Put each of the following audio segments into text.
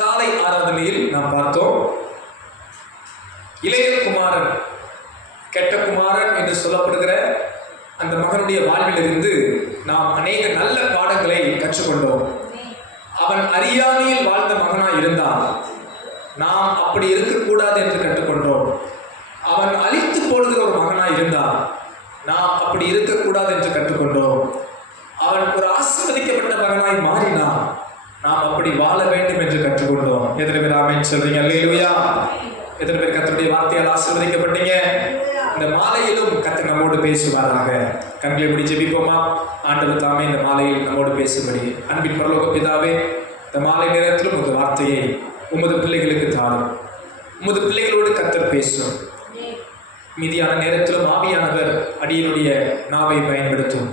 காலை ஆராதனையில் நாம் பார்த்தோம், இளைய குமாரன் கெட்ட குமாரன் என்று சொல்லப்படுகிற அந்த மகனுடைய வாழ்விலிருந்து நாம் அநேக நல்ல பாடங்களை கற்றுக்கொண்டோம். அவன் அறியாமையில் வாழ்ந்த மகனாய் இருந்தால் நாம் அப்படி இருக்கக்கூடாது என்று கற்றுக்கொண்டோம். அவன் அழித்து போடுகிற ஒரு மகனாய் இருந்தால் நாம் அப்படி இருக்கக்கூடாது என்று கற்றுக்கொண்டோம். அவன் ஒரு ஆசீர்வதிக்கப்பட்ட மகனாய் மாறினான், நாம் அப்படி வாழ வேண்டும் என்று கற்றுக்கொண்டோம். எத்தனை பேர் ஆமென் சொல்றீங்க? அல்லேலூயா. எத்தனை பேர் கர்த்தருடைய வார்த்தையால் ஆசீர்வதிக்கப்பட்டீங்க? இந்த மாலையிலும் கர்த்தர் நம்மோடு பேசுவாராக. கண்களை மூடி ஜெபிப்போமா? ஆண்டவர் தாமே இந்த மாலையில் நம்மோடு பேசும்படி. அன்பின் பரலோக பிதாவே, இந்த மாலை நேரத்திலும் உமது வார்த்தையை உமது பிள்ளைகளுக்கு தாரும். உமது பிள்ளைகளோடு கர்த்தர் பேசும். மீதியான நேரத்திலும் ஆவியானவர் அடியினுடைய நாவை பயன்படுத்தும்.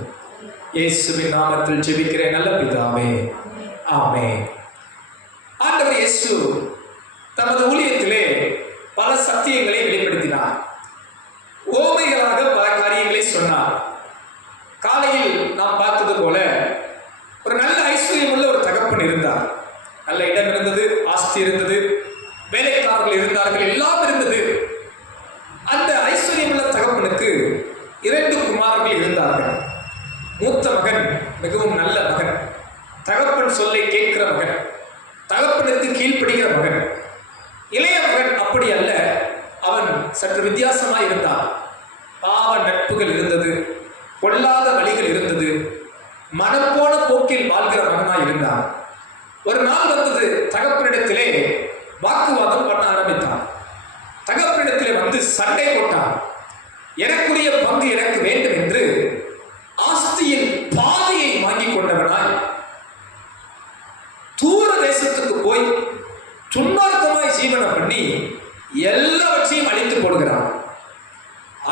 இயேசுவின் நாமத்தில் ஜெபிக்கிறேன் நல்ல பிதாவே, ஆமென். ஆண்டவர் இயேசு தமது ஊழியத்திலே பல சத்தியங்களை வெளிப்படுத்தினார். ஓமைகளாக பல காரியங்களை சொன்னார். காலையில் நாம் பார்த்தது போல ஒரு நல்ல ஐஸ்வர்யம் உள்ள ஒரு தகப்பன் இருந்தார். நல்ல இடம் இருந்தது, ஆஸ்தி இருந்தது, வேலைக்காரர்கள் இருந்தார்கள், எல்லாம் இருந்தது. அந்த ஐஸ்வர்யம் உள்ள தகப்பனுக்கு 2 குமாரர்கள் இருந்தார்கள். மூத்த மகன் மிகவும் நல்ல மகன், தகப்பன் சொல்லை கேட்கிற மகன், தகப்பனுக்கு கீழ்ப்படுகிற மகன். இளைய மகன் அப்படி அல்ல, அவன் சற்று வித்தியாசமாய் இருந்தான். பாவ நட்புகள் இருந்தது, கொள்ளாத வழிகள் இருந்தது, மனப்போன போக்கில் வாழ்கிற மகனாய் இருந்தான். ஒரு நாள் வந்தது, தகப்பனிடத்திலே வாக்குவாதம் பண்ண ஆரம்பித்தான். தகப்பனிடத்திலே வந்து சண்டை போட்டான். எனக்குரிய பங்கு எனக்கு வேண்டும் என்று ஆஸ்தியின் பாதியை வாங்கி கொண்டவனாய் தூர தேசத்துக்கு போய் துன்மார்க்கமாய் ஜீவனம் பண்ணி எல்லாவற்றையும் அழித்து போடுகிறான்.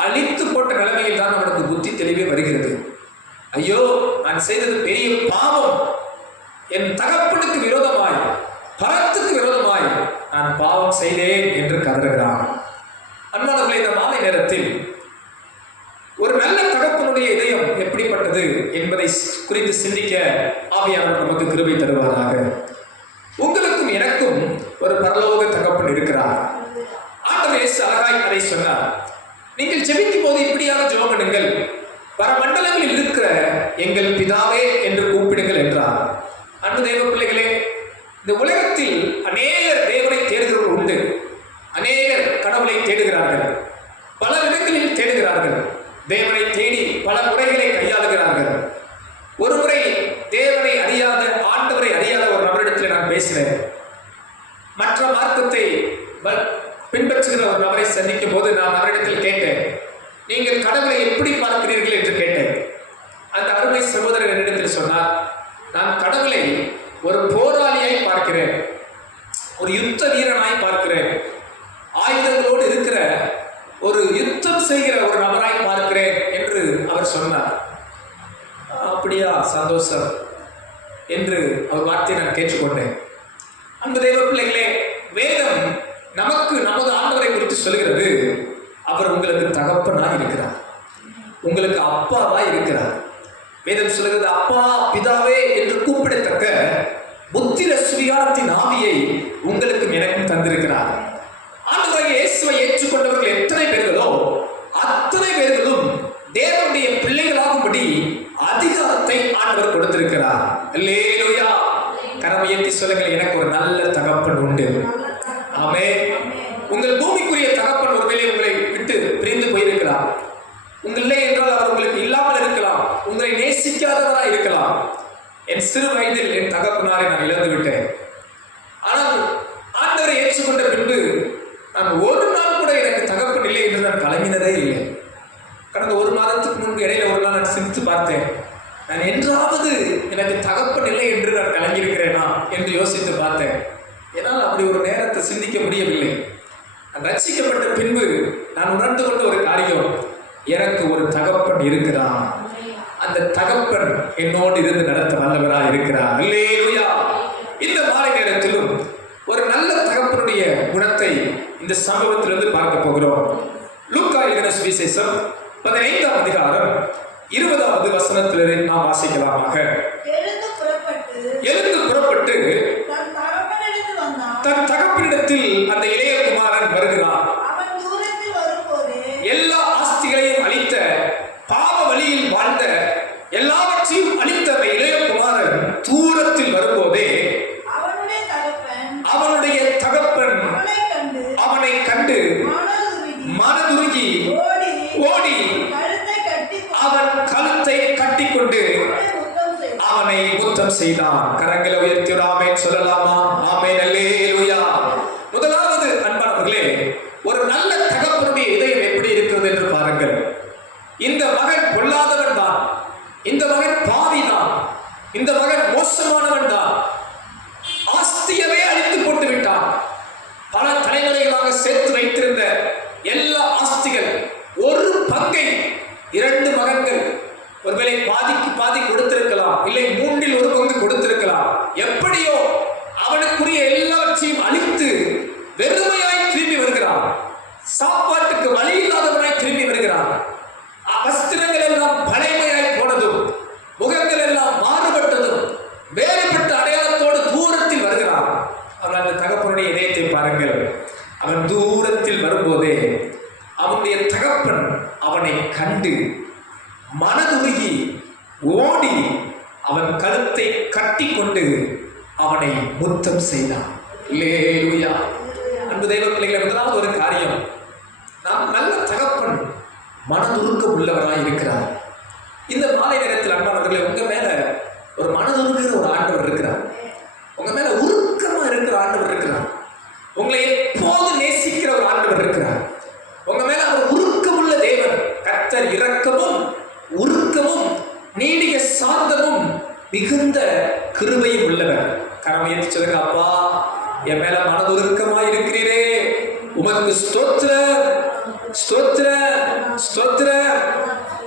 அழித்து போட்ட நிலைமையில் தான் அவனுக்கு புத்தி தெளிவே வருகிறது. ஐயோ, நான் செய்தது பெரிய பாவம், என் தகப்பனுக்கு விரோதமாய், பரத்துக்கு விரோதமாய் நான் பாவம் செய்தேன் என்று கதறுகிறான். அன்பானவர்களே, இந்த மாலை நேரத்தில் ஒரு நல்ல தகப்பனுடைய இதயம் எப்படிப்பட்டது என்பதை குறித்து சிந்திக்க ஆவியானவர் நமக்கு கிருபை தருவாராக. உங்களுக்கும் எனக்கும் ஒரு பரலோக தகப்பன் இருக்கிறார். ஆண்டவர் இயேசு அழகாய் அதை சொன்னார். நீங்கள் ஜெபிக்கும் போது இப்படியாக ஜெபம் பண்ணுங்கள், பரமண்டலங்களில் இருக்கிற எங்கள் பிதாவே என்று கூப்பிடுங்கள் என்றார். அன்பு தேவ பிள்ளைகளே, இந்த உலகத்தில் அநேகர் தேவனை தேடுகிறவர்கள் உண்டு. அநேகர் கடவுளை தேடுகிறார்கள், பல இடங்களில் தேடுகிறார்கள். தேவனை தேடி பல முறைகளை கையாளுகிறார்கள். ஒரு முறை தேவனை அறியாத, ஆண்டவரை அறியாத ஒரு நபரிடத்தில் நான் பேசினேன். மற்ற மார்க்கத்தை பின்பற்றுகிற ஒரு நபரை சந்திக்கும் போது நான் அவரிடத்தில் கேட்டேன், நீங்கள் கடவுளை எப்படி பார்க்கிறீர்கள் என்று கேட்டேன். அந்த அருமை சகோதரர் என்னிடத்தில் சொன்னார், நான் கடவுளை ஒரு போராளியாய் பார்க்கிறேன், ஒரு யுத்த வீரனாய் பார்க்கிறேன், ஆயுதங்களோடு இருக்கிற ஒரு யுத்தம் செய்கிற ஒரு நபராய் பார்க்கிறேன் என்று அவர் சொன்னார். அப்படியா, சந்தோஷம் என்று அவர் வார்த்தையை நான் கேட்டுக்கொண்டேன். அன்பு தெய்வ பிள்ளைகளே, வேதம் நமக்கு நமது ஆண்டவரை குறித்து சொல்கிறது. அவர் உங்களுக்கு தகப்பனாய் இருக்கிறார், உங்களுக்கு அப்பாவாய் இருக்கிறார். வேதம் சொல்கிறது, அப்பா பிதாவே என்று கூப்பிடத்தக்க புத்திர சுவிகாரத்தின் ஆவியை உங்களுக்கும் எனக்கும் தந்திருக்கிறார். ஆண்டவராகிய இயேசுவை ஏற்றுக்கொண்டவர்கள் எத்தனை பேர்களோ அத்தனை பேர்களும் தேவனுடைய பிள்ளைகளாகும்படி அதிகாரத்தை ஆண்டவர் கொடுத்திருக்கிறார். அல்லேலூயா. கரம் உயர்த்தி சொல்லுங்கள், எனக்கு ஒரு நல்ல தகப்பன் உண்டு. ஆமென். உங்கள் பூமிக்குரிய தகப்பன் ஒருவேளை உங்களை விட்டு பிரிந்து போயிருக்கலாம். உங்களே என்றால் அவர் உங்களுக்கு இல்லாமல் இருக்கலாம், உங்களை நேசிக்காதவராக இருக்கலாம். என் சிறு வயதில் என் தகப்பனாரை நான் இழந்து விட்டேன். ஆனால் ஆண்டவரை ஏற்றுக்கொண்ட பின்பு நான் ஒரு நாள் கூட எனக்கு தகப்பன் இல்லை என்று நான் கலங்கினதே இல்லை. கடந்த 1 மாதத்துக்கு முன்பு இடையில ஒரு நாள் நான் சிந்தித்து பார்த்தேன், நான் என்றாவது எனக்கு தகப்பன் இல்லை என்று நான் கலங்கியிருக்கிறேனா என்று யோசித்து பார்த்தேன். என்னால் அப்படி ஒரு நேரத்தை சிந்திக்க முடியவில்லை. நான் ரட்சிக்கப்பட்ட பின்பு நான் உணர்ந்து கொண்ட ஒரு காரியம், எனக்கு ஒரு தகப்பன் இருக்கிறான், அந்த தகப்பன் என்னோடு இருந்து நடத்த வல்லவராக இருக்கிறார். அல்லேலூயா. இந்த மாலை நேரத்திலும் ஒரு நல்ல தகப்பனுடைய குணத்தை இந்த சம்பவத்திலிருந்து பார்க்க போகிறோம். லூக்கா எழுதின சுவிசேஷம் 15ஆம் அதிகாரம் 20வது வசனத்திலிருந்து நாம் வாசிக்கலாமாக. எழுந்து புறப்பட்டு தூரத்தில் அந்த இளைய குமாரன் வருகிறான். எல்லா ஆஸ்திகளையும் அளித்த, பாவ வழியில் வாழ்ந்த, எல்லாவற்றையும் அளித்த அந்த இளைய குமாரன் தூரத்தில் வரும்போதே அவனுடைய தகப்பன் அவனை கண்டு மனதுருகி ஓடி அவன் கழுத்தை கட்டிக்கொண்டு அவனை முத்தம் செய்தான். கரங்களை உயர்த்தி ஆமென் சொல்லலாமா? ஆமென், அல்லேலூயா. முதலாவது அன்பானவர்களே, ஒரு நல்ல தகப்பனுடைய இதயம் எப்படி இருக்கிறது என்று பாருங்கள். இந்த மகன் பொல்லாதவன் தான், இந்த மகன் பாவி தான், இந்த மகன் மோசமானவன் தான், ஆஸ்தியவே அழித்து போட்டு விட்டான். பல தலைமுறைகளாக சேர்த்து வைத்திருந்த எல்லா ஆஸ்திகள் ஒரு பங்கை 2 மகன்கள் ஒருவேளை பாதிக்கு பாதி கொடுத்திருக்கலாம், இல்லை 3 1 பங்கு கொடுத்திருக்கலாம். எப்படியோ அவனுக்குரிய எல்லாவற்றையும் அழித்து வெறுமையாய் திரும்பி வருகிறான். சாப்பாட்டுக்கு வழி இல்லாதவனாய் திரும்பி வருகிறான். வஸ்திரங்கள் எல்லாம் பழைமையாய் போனதும், முகங்கள் எல்லாம் மாறுபட்டதும், வேறுபட்ட அடையாளத்தோடு தூரத்தில் வருகிறான். அவன் அந்த தகப்பனுடைய இதயத்தை பாருங்கள். அவன் தூரத்தில் வரும்போதே அவனுடைய தகப்பன் அவனை கண்டு மனதுருகி ஓடி அவன் கழுத்தை கட்டி கொண்டு அவனை முத்தம் செய்தான். அல்லேலூயா. அன்பு தெய்வ பிள்ளைகளை, முதலாவது ஒரு காரியம், நாம் நல்ல தகப்பன் மனதுருக்கம் உள்ளவராய் இருக்கிறார். இந்த மாலை நேரத்தில் அன்பானவர்களே, உங்க மேல ஒரு மனதுருக்கிற ஒரு ஆண்டவர் இருக்கிறார். உங்க மேல உருக்கமா இருக்கிற ஆண்டவர் இருக்கிறார். உங்களை எப்போது நேசிக்கிற ஒரு ஆண்டவர் இருக்கிறார். உங்க மேல அவர் உருக்கமுள்ள தேவன். கர்த்தர் இரக்கமும் உருக்கமும் நீடிய சாந்தமும் மிகுந்த கிருபையும் உள்ளவர். கரமையை சொல்லுங்க, அப்பா என் மேல மனதுருக்கமாய் இருக்கிறீரே, உமக்கு ஸ்தோத்திரம் ஸ்தோத்திரம் ஸ்தோத்திரம்.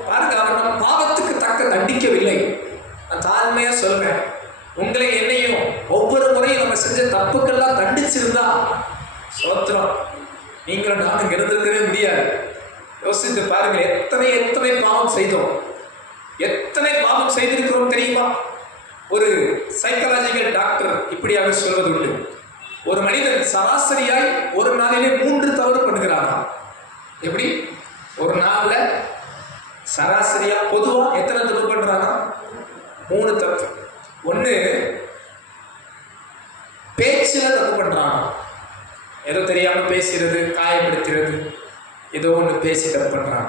பாருங்க, அவன் பாவத்துக்கு தக்க தண்டிக்கவில்லை. நான் தாழ்மையா சொல்றேன், உங்களை என்னையும் ஒவ்வொரு முறையும் நம்ம செஞ்ச தப்புக்கெல்லாம் தண்டிச்சிருந்தா ஸ்தோத்திரம், நீங்களும் நானும் இருந்திருக்கவே முடியாது. யோசித்து பாருங்க, எத்தனை எத்தனை பாவம் செய்தோம், எத்தனை பாவம் செய்திருக்கிறோம் தெரியுமா? ஒரு சைக்காலஜிக்கல் டாக்டர் இப்படியாக சொல்வது உண்டு. ஒரு மனிதன் சராசரியாய் ஒரு நாளிலே 3 தவறு பண்ணுகிறானா? எப்படி? ஒரு நாள்ல சராசரியா பொதுவா எத்தனை தப்பு பண்றானா? 3 தப்பு. ஒண்ணு, பேச்சுல தப்பு பண்றானா, ஏதோ தெரியாம பேசுறது, காயப்படுத்துறது, ஏதோ ஒண்ணு பேசி தப்பு பண்றான்.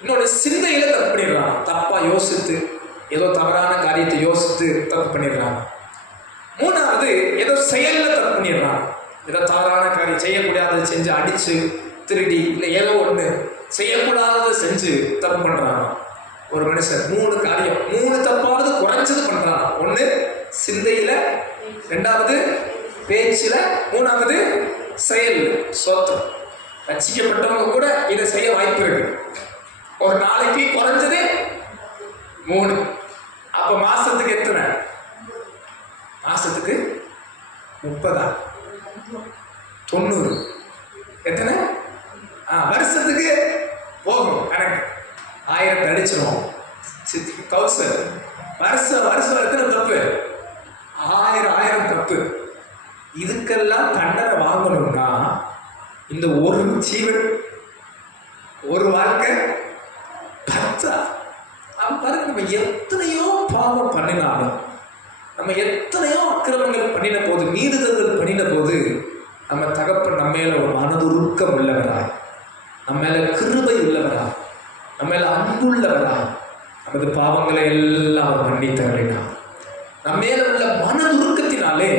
இன்னொன்று, சிந்தையில தப்பு பண்ணிடுறான். தப்பா யோசித்து ஏதோ தவறான காரியத்தை யோசித்து தப்பு பண்ணிடுறான். 3வது, ஏதோ செயல்ல தப்பு பண்ணிடுறான். ஏதோ தவறான காரியம் செய்யக்கூடாததை செஞ்சு அடிச்சு திருடி, இல்லை ஏதோ ஒண்ணு செய்யக்கூடாததை செஞ்சு தப்பு பண்றான். ஒரு மனுஷன் 3 காரியம், 3 தப்பாவது குறைஞ்சது பண்றான். 1 சிந்தையில, 2வது பேச்சுல, 3வது செயல். சோத்திரம். ரட்சிக்கப்பட்டவங்க கூட இதை செய்ய வாய்ப்பு இருக்கு. ஒரு நாளைக்கு குறைஞ்சது 3. அப்ப மாசத்துக்கு எத்தனை? மாசத்துக்கு 30, 90, எத்தனை? வருஷத்துக்கு போகும் கணக்கு 1000 அடிச்சிடும். 1000 வருஷம் எத்தனை தப்பு? 1000 தப்பு. இதுக்கெல்லாம் தண்டனை வாங்கணும்னா இந்த ஒரு ஜீவன், ஒரு வாழ்க்கை பத்தா? பாருங்க, நம்ம எத்தனையோ பாவம் பண்ணினாலும், நம்ம எத்தனையோ அக்கிரமங்கள் பண்ணின போது, மீறுதல்கள் பண்ணின போது, நம்ம தகப்பன் நம்ம மேல ஒரு மனதுருக்கம் உள்ளவராய், நம்ம மேல கிருபை உள்ளவராய், நம்ம மேல அன்புள்ளவராய், நமது பாவங்களை எல்லாம் அவர் மன்னித்தவரினார். நம்ம மேல உள்ள மனதுருக்கத்தினாலே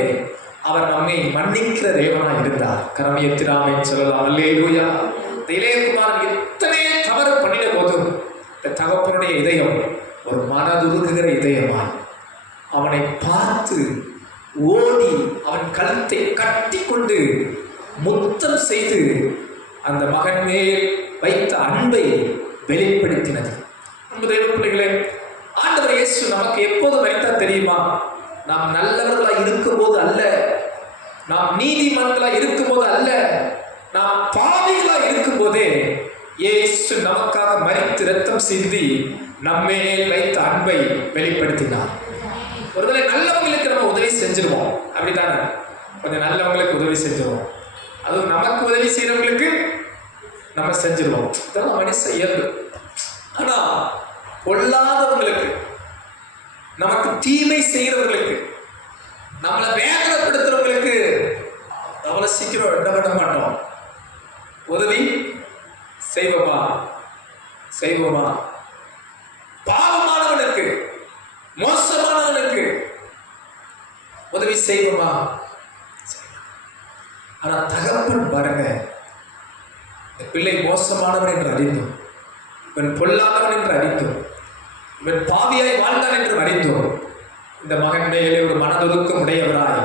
அவர் நம்மை மன்னிக்கிற தேவனாய் இருந்தார். கரமையத்திராமே சொல்லலாம். அல்லேலூயா. இளையகுமாரன் எத்தனை தவறு பண்ணின போதும் இந்த தகப்பனுடைய இதயம் ஒரு மனதுருக்குகிற இதயமாய் அவனை பார்த்து ஓடி அவன் கழுத்தை கட்டி கொண்டு முத்தம் செய்து அந்த மகன் மேல் வைத்த அன்பை வெளிப்படுத்தினது. அன்பு தெய்வ பிள்ளைகளே, ஆண்டவர் இயேசு நமக்கு எப்போது வைத்தார் தெரியுமா? நாம் நல்லவர்களாய் இருக்கும்போது அல்ல, நாம் நீதிமான்களாய் இருக்கும்போது அல்ல, நாம் பாவிகளாய் இருக்கும் போதே இயேசு நமக்காக மரித்து ரத்தம் சிந்தி நம்மேல் வைத்த அன்பை வெளிப்படுத்தினார். ஒருவேளை நல்லவங்களுக்கு நம்ம உதவி செஞ்சிருவோம், அப்படித்தானே? கொஞ்சம் நல்லவங்களுக்கு உதவி செஞ்சிருவோம், அதுவும் நமக்கு உதவி செய்யறவங்களுக்கு நம்ம செஞ்சிருவோம். இதெல்லாம் மனுஷ இயல்பு. ஆனா பொல்லாதவங்களுக்கு, நமக்கு தீமை செய்யறவர்களுக்கு, நம்மளை வேதனைப்படுத்துறவங்களுக்கு அவ்வளவு சீக்கிரம் இடப்பட மாட்டோம். உதவி செய்வோமா? செய்வோமா? பாவமானவனுக்கு, மோசமானவனுக்கு உதவி செய்வோமா? ஆனா தகப்பன் பாருங்க, இந்த பிள்ளை மோசமானவன் என்று அறிந்தோம், இவன் பொல்லாதவன் என்று அறிந்தோம், இவன் பாவியாய் வாழ்ந்தான் என்று அறிந்தோம், இந்த மகன் மேலே ஒரு மனதுருக்கம் உடையவராய்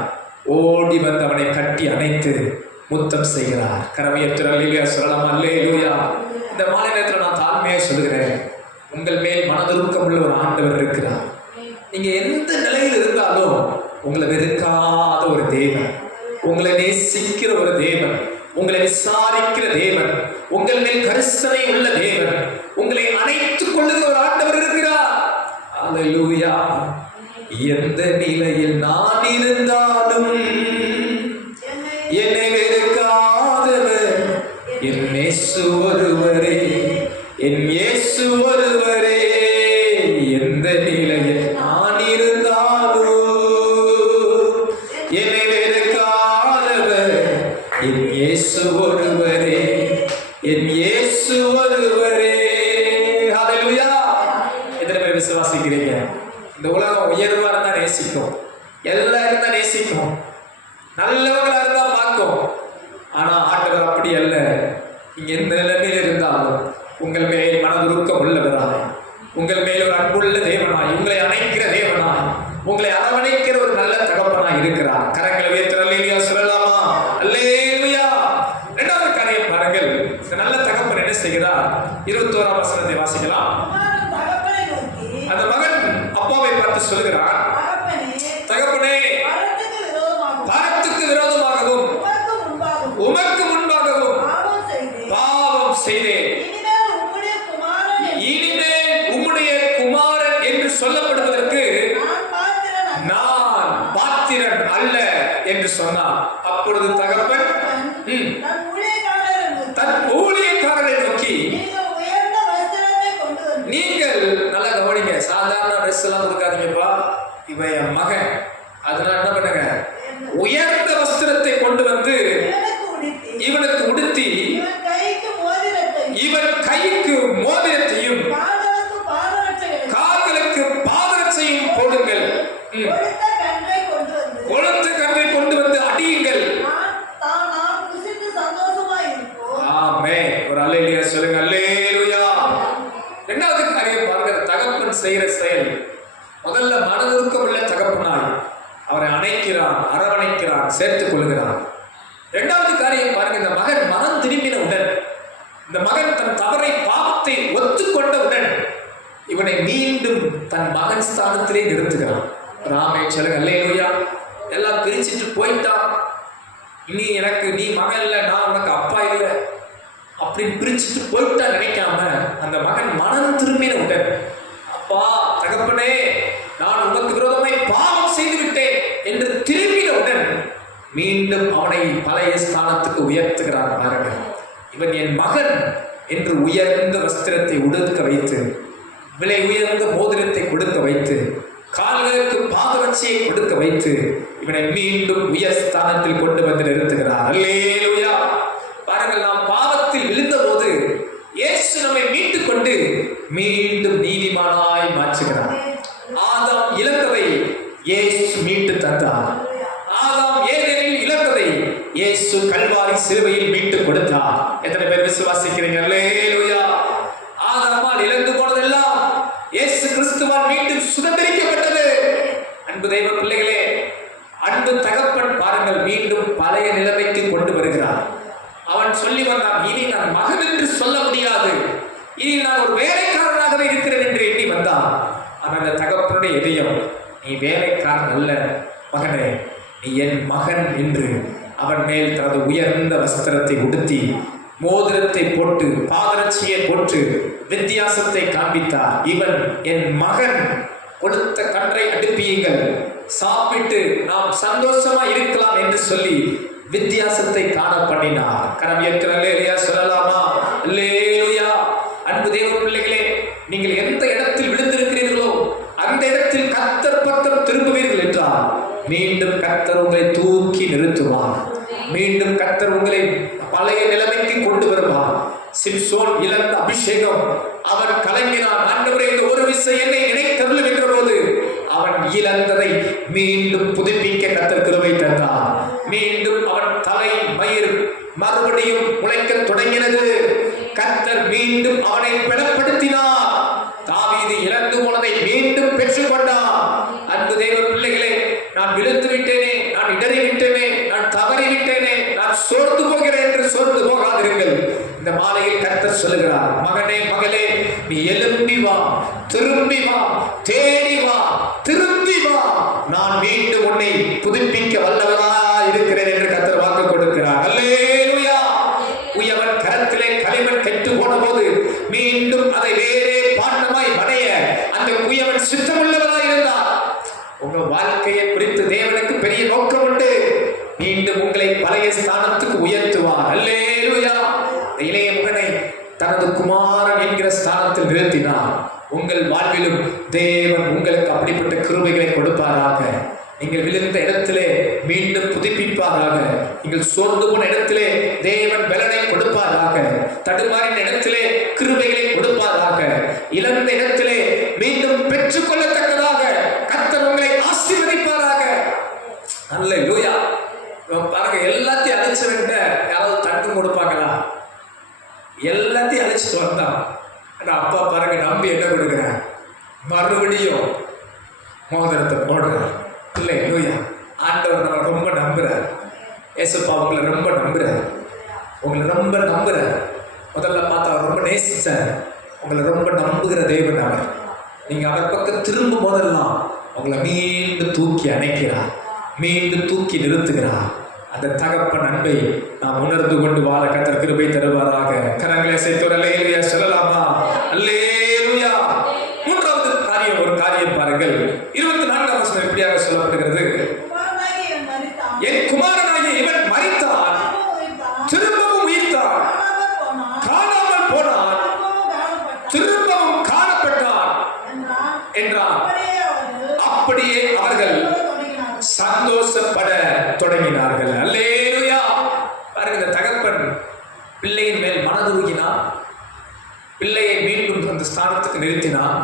ஓடி வந்து அவனை கட்டி அணைத்து முத்தம் செய்கிறார். கரவையத்திரல்லையா சொல்லலாம். அல்லேலூயா. இந்த மாலை நேரத்தில் நான் தாழ்மையாக சொல்லுகிறேன், உங்கள் மேல் மனதுருக்கம் உள்ள ஒரு ஆண்டவர் இருக்கிறார். நீங்க எந்த நிலையில் இருந்தாலும் உங்களை வெறுக்காத ஒரு தேவன், உங்களை நேசிக்கிற ஒரு தேவன், உங்களை விசாரிக்கிற தேவன், உங்கள் மேல் கரிசனை உள்ள தேவன், உங்களை அணைத்துக் கொள்ளுகிற ஒரு ஆண்டவர் இருக்கிறார். அல்லேலூயா. எந்த நிலையில் நான் இருந்தாலும் என்னை வெறுக்காதவர் என் இயேசு ஒருவரே, என் இயேசு ஒருவரே. எந்த நிலையில் நான் இருந்தாலும் என்னை வெறுக்காதவர் என் இயேசு ஒருவரே, என் இயேசு ஒருவரே. ஹல்லேலூயா. எத்தனை பேர் விசுவாசிக்கிறீங்க? இந்த உலகம் உயர்வா இருந்தா நேசிக்கும், எல்லாம் இருந்தா நேசிக்கும், நல்லவங்களா இருந்தா பார்க்கும். ஆனா ஆண்டவர் அப்படி அல்ல. நீங்க எந்த நிலைமையில் இருந்தாலும் உங்கள் மேல் மனதுருக்கம் உள்ளவராய், உங்கள் மேல் ஒரு அன்புள்ள தேவனாய், உங்களை அணைக்கிற தேவனாய், உங்களை அரவணைக்கிற ஒரு நல்ல தகப்பனாய் இருக்கிறார். கரங்களை உயர்த்தி அல்லேலூயா சொல்லலாமா? அல்லேலூயா. இரண்டாவது காரியம் பாருங்கள், இந்த நல்ல தகப்பன் என்ன செய்கிறார்? 21ஆம் வசனத்தை வாசிக்கலாம். அந்த மகன் அப்பாவை பார்த்து சொல்கிறார், தகப்பனே, பரத்துக்கு விரோதமாகவும் உமக்கு முன்பாகவும் பாவம் செய்தேன், இனிமேல் உம்முடைய குமாரன் என்று சொல்லப்படுவதற்கு நான் பாத்திரன் அல்ல என்று சொன்னார். அப்பொழுது தகப்பன் தன் ஊழியக்காரரை நோக்கி, நீங்கள் நல்லா கவனிங்க, சாதாரண ட்ரெஸ் எல்லாம் கொடுக்காதீங்கப்பா, இவன் என் மகன், அதனால என்ன பண்ணுங்க, உயர்ந்த வஸ்திரத்தை கொண்டு வந்து இவனுக்கு உடுத்தி, இவன் கைக்கு மோதிரத்தையும் கால்களுக்கு பாதரட்சையும் போடுங்கள், கொழுத்த கன்றை கொண்டு வந்து அடியுங்கள். ஆமென். ஒரு அல்லேலூயா சொல்லுங்க. அல்லேலூயா. இரண்டாவது காரியம் பாருங்க, தகப்பன் செய்கிற செயல். முதல்ல மனதுருக்கம் உள்ள தகப்பனாய் அவரை அணைக்கிறான், அரவணைக்கிறான், சேர்த்துக் கொள்கிறான். இரண்டாவது காரியம் பாருங்க, இந்த மகன் மனம் திரும்பினவுடன், இந்த மகன் தன் தவறை, பாவத்தை ஒத்துக்கொண்டவுடன் இவனை மீண்டும் தன் மகன் ஸ்தானத்திலே நிறுத்துகிறான். ராமே சொல்லுங்க. அல்லேலூயா. எல்லாம் பிரிச்சுட்டு போயிட்டான், இனி எனக்கு நீ மகன் இல்லை, நான் உனக்கு அப்பா இல்லை அப்படின்னு பிரிச்சுட்டு போயிட்டா நினைக்காம, அந்த மகன் மனம் திரும்பினவுடன், அப்பா தகப்பனே, நான் உனக்கு விரோதமாய் பாவம் செய்து விட்டேன் என்று திரும்பினவுடன் மீண்டும் அவனை பழைய ஸ்தானத்துக்கு உயர்த்துகிறான். பாருங்க, இவன் என் மகன் என்று உயர்ந்த வஸ்திரத்தை உடுக்க வைத்து, விலை உயர்ந்த மோதிரத்தை கொடுக்க வைத்து, கால்களுக்கு பாதரட்சையை கொடுக்க வைத்து இவனை மீண்டும் உயர் ஸ்தானத்தில் கொண்டு வந்து நிறுத்துகிறார். அல்லேலூயா. பாருங்கள், நாம் பாவத்தில் விழுந்த போது இயேசு நம்மை மீட்டுக் கொண்டு மீண்டும் நீதிமானாய் மாற்றுகிறார். ஆதாம் இழந்ததை இயேசு மீட்டு தந்தார். ஆதாம் ஏதேனில் இழந்ததை இயேசு கல்வாரி சிலுவையில் மீட்டு கொடுத்தார். எத்தனை பேர் விசுவாசிக்கிறீங்க? அல்லேலூயா. ஆதாமால் இழந்து போனதெல்லாம் இயேசு கிறிஸ்துவால் மீண்டும் சுதந்திரிக்கப்பட்டது. அன்பு தெய்வ பிள்ளைகளே, அன்பு தகப்பன் பாருங்கள் மீண்டும் பழைய நிலைமைக்கு கொண்டு வருகிறார். அவன் சொல்லி வந்தான், இனி நான் மகன் என்று சொல்ல முடியாது, இனி நான் ஒரு வேலைக்காரனாகவே இருக்கிறேன் என்று எண்ணி வந்தான். ஆனால் அந்த தகப்பனுடைய இதயம், நீ வேலைக்காரன் அல்ல மகனே, நீ என் மகன் என்று அவன் மேல் தனது உயர்ந்த வஸ்திரத்தை உடுத்தி, மோதிரத்தை போட்டு, பாதரட்சியை போட்டு வித்தியாசத்தை காண்பித்தார். இவன் என் மகன், கொடுத்த கன்றை அடுப்பியுங்கள், சாப்பிட்டு நாம் சந்தோஷமா இருக்கலாம் என்று சொல்லி வித்தியாசத்தை காண பண்ணினார். கரம் ஏற்ற அல்லேலூயா சொல்லலாமா? அல்லேலூயா. அன்பு தேவ பிள்ளைகளே, நீங்கள் எந்த இடத்தில் விழுந்திருக்கிறீர்களோ அந்த இடத்தில் கர்த்தர் பக்கம் திரும்புவீர்கள் என்றால் மீண்டும் கர்த்தர் உங்களை தூக்கி நிறுத்துவார். மீண்டும் கர்த்தர் உங்களை பழைய நிலைமைக்கு கொண்டு வருவார். சிம்சோன் இழந்த அபிஷேகம், அவன் கலங்கினான். ஆண்டவரே, இந்த ஒரு விசை என்னை நினைத்தருளும் என்ற போது அவன் இழந்ததை மீண்டும் புதுப்பிக்க கர்த்தர் கிருபை தந்தார். மீண்டும் அவன் தலை மயிர் மறுபடியும் முளைக்க தொடங்கினது. கர்த்தர் மீண்டும் அவனை பலப்படுத்தினார். தாவீது இழந்து போனதை மீண்டும் பெற்றுக் கொண்டார். அன்பு தேவ பிள்ளைகளே, நான் விழுந்து விட்டேனே, நான் இடறி விட்டேனே, நான் தவறி விட்டேனே, நான் சோர்ந்து போகிறேன் என்று சோர்ந்து போகாதிருங்கள். இந்த மாலையில் கர்த்தர் சொல்லுகிறார், மகனே மகளே, நீ எழும்பி வா, திரும்பி வா, தேடி வா, திரும்பி வா, நான் மீண்டும் உன்னை புதுப்பிக்க வல்லவரா இருக்கிறேன் என்று கர்த்தர் வாக்கு கொடுக்கிறார். அல்லேலூயா. உயவன் கரத்திலே களிமண் கெட்டு போன போது மீண்டும் அதை வேறே பாண்டமாய் வளைய அந்த உயவன் சித்தமுள்ளவராய் இருந்தார். உங்க வாழ்க்கையை குறித்து தேவனுக்கு பெரிய நோக்கம் உண்டு. மீண்டும் உங்களை பழைய ஸ்தானத்துக்கு உயர்த்துவார். அல்லேலூயா. இளைய மகனை தனது குமாரன் என்கிற ஸ்தானத்தில் நிறுத்தினார். உங்கள் வாழ்விலும் தேவன் உங்களுக்கு அப்படிப்பட்ட கிருபைகளை கொடுப்பாராக. நீங்கள் விழுந்த இடத்திலே மீண்டும் புதுப்பிப்பாராக. நீங்கள் சோர்ந்து போன இடத்திலே தேவன் பலனை கொடுப்பாராக. தடுமாறின இடத்திலே கிருபைகளை கொடுப்பாராக. இழந்த இடத்திலே மீண்டும் பெற்றுக்கொள்ளத்தக்கதாக கர்த்தர் உங்களை ஆசீர்வதிப்பாராக. அல்லேலூயா. பாருங்க, எல்லாத்தையும் அழிச்சவன்கிட்ட யாராவது தட்டு கொடுப்பாங்களா? எல்லாத்தையும் அழிச்சிட்டு வந்தான். அப்பா பாருங்க, நம்பி என்ன கொடுக்குறேன், மறுபடியும் மோதிரத்தை போடுறேன். இல்லை லூயா. ஆண்டவர் நம்ம ரொம்ப நம்புறார். ஏசப்பா உங்களை ரொம்ப நம்புறார். உங்களை ரொம்ப நம்புறார். முதல்ல பார்த்தா அவர் ரொம்ப நேசிச்சார். உங்களை ரொம்ப நம்புகிற தேவன் அவர். நீங்க அவர் பக்கம் திரும்பும் போதெல்லாம் உங்களை மீண்டும் தூக்கி அணைக்கிறார், மீண்டும் தூக்கி நிறுத்துகிறார். அந்த தகப்பன் அன்பை நாம் உணர்ந்து கொண்டு வாழ கர்த்தர் கிருபை தருவாராக. கரங்களை அசைத்து அல்லேலூயா சொல்லலாமா? அல்லேலூயா. மூன்றாவது காரியம், ஒரு காரியம் பாருங்கள். 24ஆம் வசனம் இப்படியாக சொல்லப்படுகிறது, என் குமாரனாகிய இவன் மரித்தான், திரும்பவும் உயிர்த்தான், காணாமல் போனான், திரும்பவும் காணப்பட்டான் என்றான். அப்படியே அவர்கள் சந்தோஷப்பட தொடங்கினார்கள். அல்லேலூயா. பாருங்க, இந்த தகப்பன் பிள்ளையின் மேல் மனதுருகினான். பிள்ளையை மீண்டும் அந்த ஸ்தானத்துக்கு நிறுத்தினான்.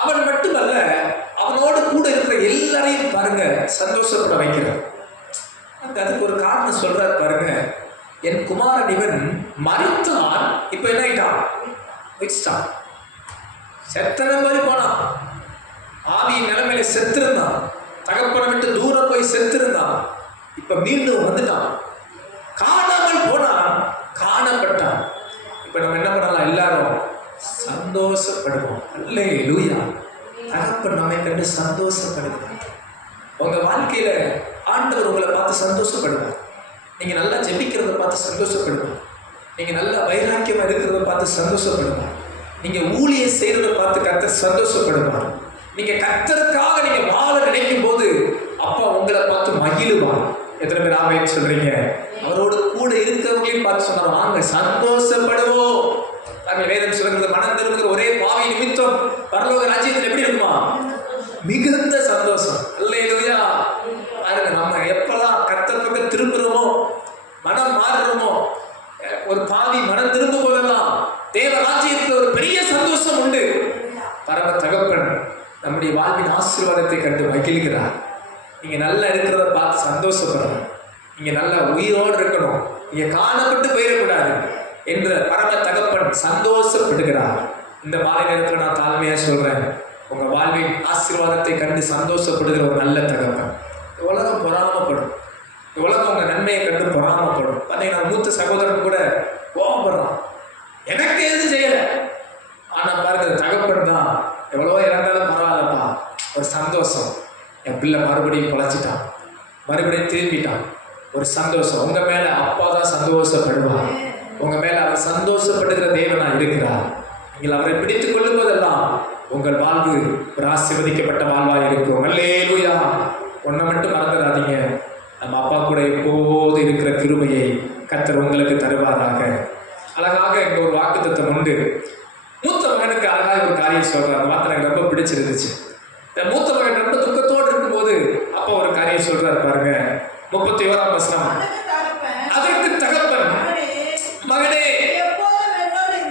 அவன் மட்டுமல்ல, அவனோடு கூட இருக்கிற எல்லாரையும் பாருங்க சந்தோஷப்பட வைக்கிறான். அதுக்கு ஒரு காரணம் சொல்றாரு பாருங்க. என் குமாரன் இவன் மரித்தான், இப்ப என்ன ஆயிட்டான்? செத்தன மாதிரி போனான். ஆவியின் நிலைமையில செத்திருந்தான். தகப்பனை விட்டு தூரம் போய் செத்திருந்தான். இப்ப மீண்டும் வந்துட்டான். காணாமல் போனான், காணப்பட்டான். இப்ப நம்ம என்ன பண்ணலாம்? எல்லாரும் சந்தோஷப்படுவோம். அல்லேலூயா. தகப்பன் நம்மை கண்டு சந்தோஷப்படுகிறார். உங்க வாழ்க்கையில ஆண்டவர் உங்களை பார்த்து சந்தோஷப்படுவார். நீங்க நல்லா ஜெபிக்கிறத பார்த்து சந்தோஷப்படுவார். நீங்க நல்லா வைராக்கியமா இருக்கிறத பார்த்து சந்தோஷப்படுவார். நீங்க ஊழியம் செய்யறத பார்த்து கர்த்தர் சந்தோஷப்படுவார். நீங்க கர்த்தருக்காக நீங்க வாழ நினைக்கும் போது அப்பா உங்களை பார்த்து மகிழுவார். எத்தனை பேர் ஆமென் சொல்றீங்க? அவரோடு கூட இருக்கிறவங்களையும் பார்த்து சொன்னார், வாங்க சந்தோஷப்படுவோம். நாங்கள் வேதம் சொல்றது, மனம் திரும்புகிற ஒரே பாவி நிமித்தம் பரலோக ராஜ்யத்தில் எப்படி இருக்குமா? மிகுந்த சந்தோஷம். அல்லேலூயா. பாருங்க, நம்ம எப்பெல்லாம் கர்த்தர் பக்கம் திரும்புறோமோ, மனம் மாறுறோமோ, ஒரு பாவி மனம் திரும்ப போதெல்லாம் தேவ ராஜ்யத்தில் ஒரு பெரிய சந்தோஷம் உண்டு. பரம தகப்பன் நம்முடைய வாழ்வின் ஆசீர்வாதத்தை கண்டு மகிழ்கிறார். நீங்க நல்லா இருக்கிறத பார்த்து சந்தோஷப்படணும். நீங்க நல்லா உயிரோடு இருக்கணும், நீங்க காணப்பட்டு போயிடக்கூடாது என்ற பரம தகப்பன் சந்தோஷப்படுகிறார். இந்த மாலை நேரத்தில் நான் தாழ்மையா சொல்றேன், உங்க வாழ்வின் ஆசீர்வாதத்தை கண்டு சந்தோஷப்படுகிற ஒரு நல்ல தகப்பன். உலகம் பொறாமப்படும். உலகம் உங்க நன்மையை கண்டு பொறாமப்படும். பார்த்தீங்கன்னா மூத்த சகோதரன் கூட கோபப்படுறான், எனக்கு எதுவும் செய்யல. ஆனா பாருங்க, தகப்பன் தான் எவ்வளவோ இறந்தாலும் பரவாயில்லப்பா, ஒரு சந்தோஷம். என் பிள்ளை மறுபடியும் குலைச்சிட்டான், மறுபடியும் திரும்பிட்டான், ஒரு சந்தோஷம். உங்க மேல அப்பா தான் சந்தோஷப்படுவார். உங்க மேல அவர் சந்தோஷப்படுகிற தேவனா இருக்கிறார். நீங்கள் அவரை பிடித்துக் கொள்ளும் போதெல்லாம் உங்கள் வாழ்வு ஒரு ஆசீர்வதிக்கப்பட்ட வாழ்வாக இருக்கும். அல்லேலூயா. ஒன்றை மட்டும் மறந்துடாதீங்க, நம்ம அப்பா கூட எப்போது இருக்கிற கிருபையை கர்த்தர் உங்களுக்கு தருவாராக. அழகாக இங்க ஒரு வாக்குத்தத்தம் உண்டு. மூத்த மகனுக்கு அழகாக ஒரு காரியம் சொல்றார். அந்த வார்த்தை எனக்கு ரொம்ப பிடிச்சிருந்துச்சு. இந்த மூத்த மகன் ரொம்ப துக்கத்தோடு இருக்கும்போது அப்பா ஒரு காரியம் சொல்றாரு பாருங்க. 31ஆம் வசனம். அதற்கு தகப்பன், மகனே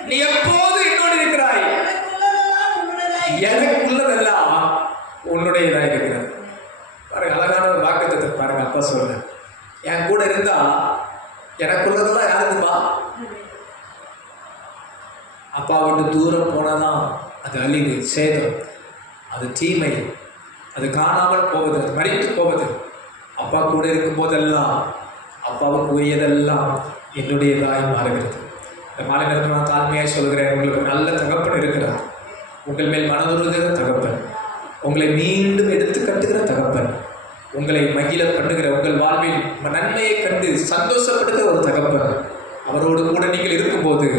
நீ எப்போது என்னோடு இருக்கிறாய், எனக்குள்ளதெல்லாம் உன்னுடையதா இருக்கிறது. பாருங்க, அழகான ஒரு வாக்குத்தத்தை பாருங்க. அப்பா சொல்ற, என் கூட இருந்தா எனக்குள்ளதெல்லாம் யாருக்குப்பா? அப்பா விட்டு தூரம் போனாதான் அது அழிவு, சேதம், அது தீமை, அது காணாமல் போவது, அது மறைத்து போவது. அப்பா கூட இருக்கும் போதெல்லாம் அப்பாவுக்கு உரியதெல்லாம் என்னுடையதாய் மாறுகிறது. இந்த மாலை நேரத்தில் நான் தாழ்மையாக சொல்கிறேன், உங்களுக்கு நல்ல தகப்பன் இருக்கிறார். உங்கள் மேல் மனதுருகிற தகப்பன், உங்களை மீண்டும் எடுத்து கட்டுகிற தகப்பன், உங்களை மகிழ பண்ணுகிற, உங்கள் வாழ்வில் நன்மையை கண்டு சந்தோஷப்படுகிற ஒரு தகப்பன். அவரோடு கூட நீங்கள் இருக்கும்போது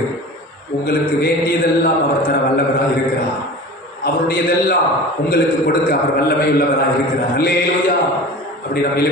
உங்களுக்கு வேண்டியதெல்லாம் அவர் தர வல்லவராக இருக்கிறார். அவருடையதெல்லாம் உங்களுக்கு கொடுக்க அவர் வல்லமை உள்ளவராக இருக்கிறார். அல்லேலூயா. அப்படி நம்ம